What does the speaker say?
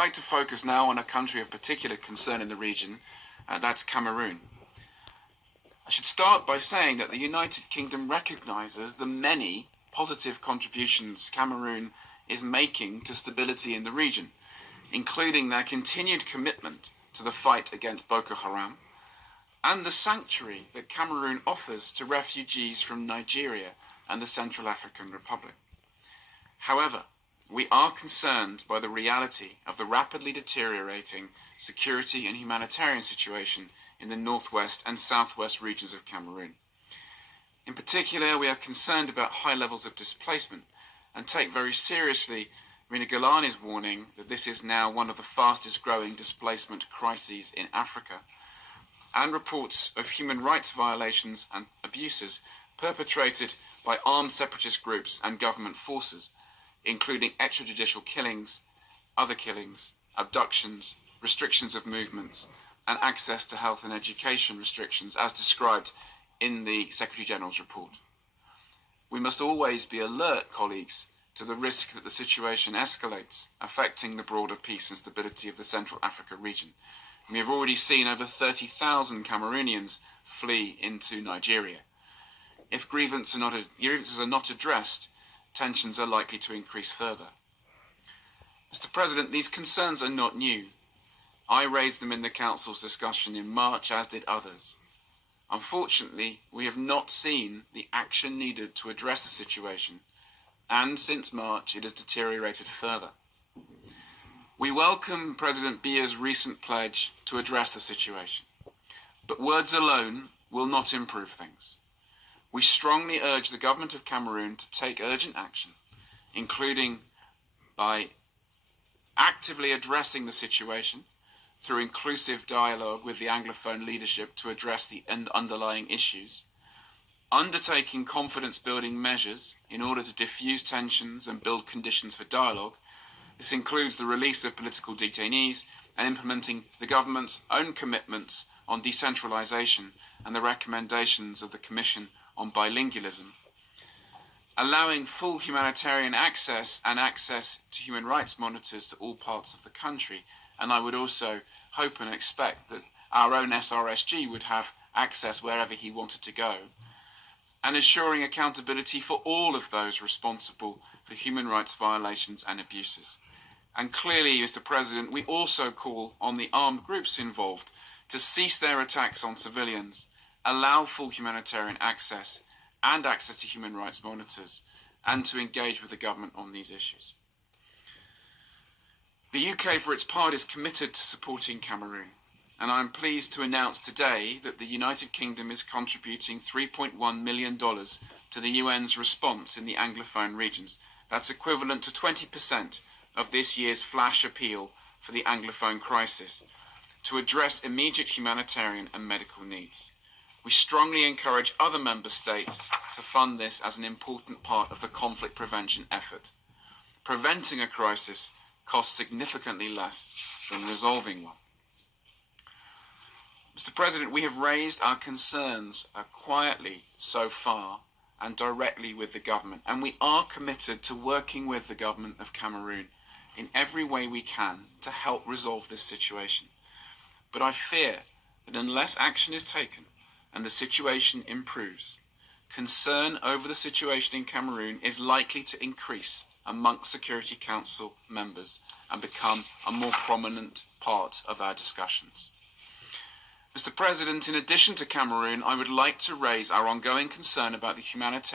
I'd like to focus now on a country of particular concern in the region, that's Cameroon. I should start by saying that the United Kingdom recognises the many positive contributions Cameroon is making to stability in the region, including their continued commitment to the fight against Boko Haram, and the sanctuary that Cameroon offers to refugees from Nigeria and the Central African Republic. However, we are concerned by the reality of the rapidly deteriorating security and humanitarian situation in the northwest and southwest regions of Cameroon. In particular, we are concerned about high levels of displacement and take very seriously Rina Galani's warning that this is now one of the fastest growing displacement crises in Africa, and reports of human rights violations and abuses perpetrated by armed separatist groups and government forces, including extrajudicial killings, other killings, abductions, restrictions of movements, and access to health and education restrictions as described in the Secretary-General's report. We must always be alert, colleagues, to the risk that the situation escalates, affecting the broader peace and stability of the Central Africa region. We have already seen over 30,000 Cameroonians flee into Nigeria. If grievances are not addressed, tensions are likely to increase further. Mr. President, these concerns are not new. I raised them in the Council's discussion in March, as did others. Unfortunately, we have not seen the action needed to address the situation, and since March it has deteriorated further. We welcome President Biya's recent pledge to address the situation, but words alone will not improve things. We strongly urge the government of Cameroon to take urgent action, including by actively addressing the situation through inclusive dialogue with the Anglophone leadership to address the underlying issues, undertaking confidence-building measures in order to diffuse tensions and build conditions for dialogue. This includes the release of political detainees and implementing the government's own commitments on decentralisation and the recommendations of the Commission on bilingualism, allowing full humanitarian access and access to human rights monitors to all parts of the country. And I would also hope and expect that our own SRSG would have access wherever he wanted to go, and ensuring accountability for all of those responsible for human rights violations and abuses. And clearly, Mr. President, we also call on the armed groups involved to cease their attacks on civilians, allow full humanitarian access and access to human rights monitors, and to engage with the government on these issues. The UK, for its part, is committed to supporting Cameroon, and I am pleased to announce today that the United Kingdom is contributing $3.1 million to the UN's response in the Anglophone regions. That's equivalent to 20% of this year's flash appeal for the Anglophone crisis, to address immediate humanitarian and medical needs. We strongly encourage other member states to fund this as an important part of the conflict prevention effort. Preventing a crisis costs significantly less than resolving one. Mr. President, we have raised our concerns quietly so far and directly with the government, and we are committed to working with the government of Cameroon in every way we can to help resolve this situation. But I fear that unless action is taken and the situation improves, concern over the situation in Cameroon is likely to increase amongst Security Council members and become a more prominent part of our discussions. Mr. President, in addition to Cameroon, I would like to raise our ongoing concern about the humanitarian